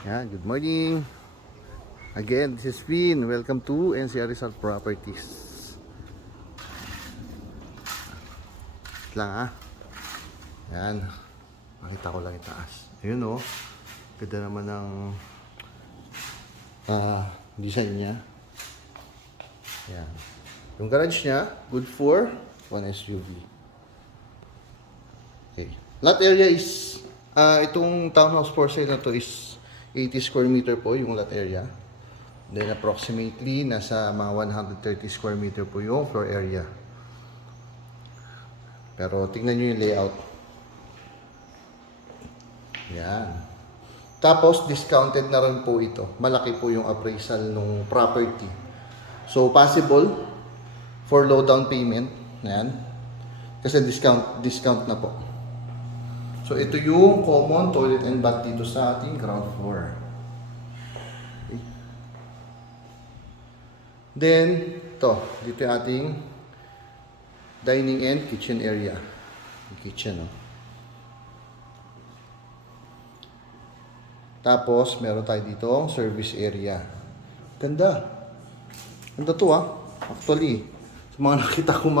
Good morning. Again, this is Finn. Welcome to NCR Rizal Properties. Lang Yan. Makita ko lang yung taas. Ayun oh. Ganda naman ng design niya. Yan. Yung garage niya, good for 1 SUV. Okay. Lot area is itong townhouse for sale na to is 80 square meter po yung lot area. Then approximately nasa mga 130 square meter po yung floor area. Pero tingnan nyo yung layout. Yan. Tapos discounted na rin po ito. Malaki po yung appraisal ng property. So possible for low down payment. Yan. Kasi discount na po. So ito yung common toilet and bath dito sa ating ground floor. Okay. Then dito yung ating dining and kitchen area. Yung kitchen, oh. Tapos meron tayo dito service area. Ganda. Ganda to Actually, sa mga nakita ko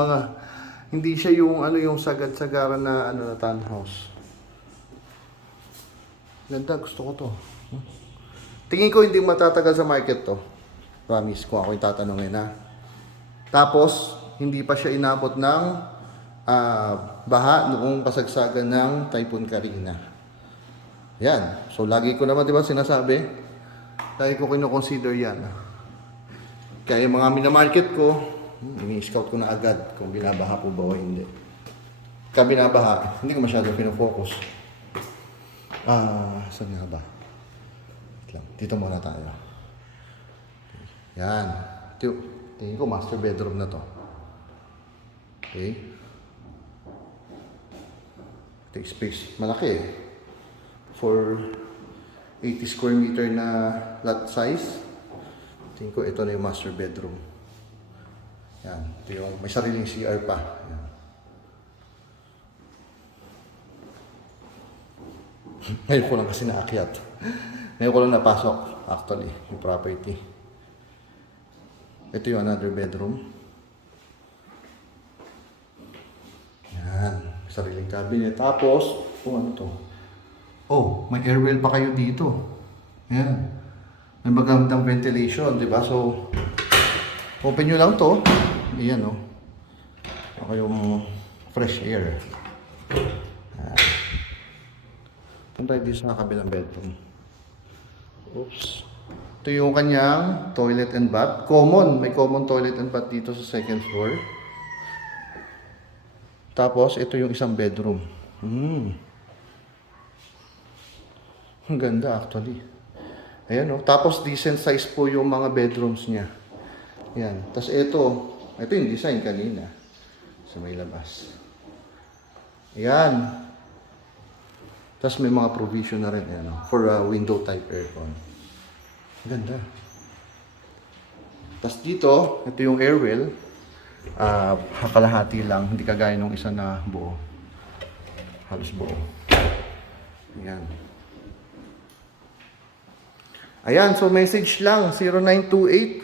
hindi siya yung yung sagad-sagaran na na townhouse. Ganda, gusto ko to. Tingin ko hindi matatagal sa market to. Promise ko, ako yung tatanungin Tapos, hindi pa siya inabot ng baha noong kasagsagan ng Typhoon Karina. Yan. So, lagi ko naman, sinasabi, lagi ko kino-consider yan. Kaya yung mga minamarket ko, ini-scout ko na agad kung binabaha po ba o hindi. Kaya binabaha, hindi ko masyadong pinofocus. Saan nga ba? Dito muna tayo. Yan. Tingin ko master bedroom na to. Okay. Take space. Malaki For 80 square meter na lot size. Tingin ko ito na yung master bedroom. Yan. Ito yung may sariling CR pa. Yan. Ngayon ko lang kasi naakyat. Ngayon ko lang napasok, actually, yung property. Ito yung another bedroom. Yan. Sariling cabinet. Tapos, ano to? May airwell pa kayo dito. Yan. May magandang ventilation, di ba? So, open nyo lang to. Ayan, Baka yung fresh air. Punta dito sa kabilang bedroom. Oops. Ito yung kanyang toilet and bath. May common toilet and bath dito sa second floor. Tapos, ito yung isang bedroom. Ang ganda actually. Ayan Tapos, decent size po yung mga bedrooms niya. Ayan. Tapos, ito yung design kanina. Sa may labas. Ayan. Tapos may mga provision na rin for window type aircon. Ganda. Tapos dito, ito yung airwell. Kalahati lang, hindi kagaya nung isa na buo. Halos buo. Ayan. Ayan, so message lang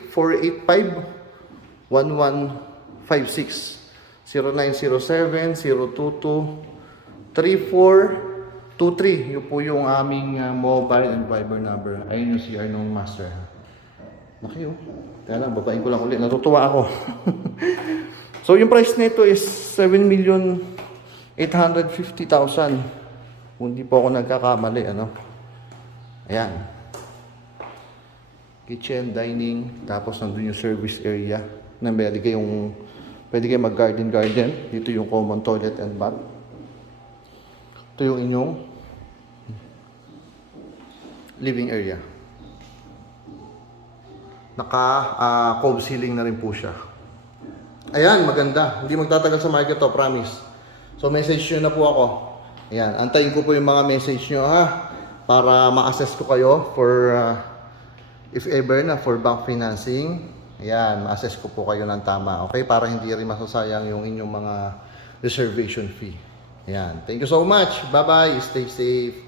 0928-485-1156 0907-022-3423. Yun po yung aming mobile and Viber number. Ayun yung CR ng master. Laki Kaya lang, babain ko lang ulit. Natutuwa ako. So, yung price nito is 7,850,000. Kung di po ako nagkakamali, Ayan. Kitchen, dining, tapos nandun yung service area na pwede kayong mag-garden. Dito yung common toilet and bath. Ito yung inyong living area. Cove ceiling na rin po siya. Ayan, maganda. Hindi magtatagal sa market to, promise. So message nyo na po ako. Ayan, antayin ko po yung mga message nyo para ma-assess ko kayo for if ever for bank financing. Ayan, ma-assess ko po kayo ng tama. Okay, para hindi rin masasayang yung inyong mga reservation fee. Ayan. Thank you so much. Bye-bye. Stay safe.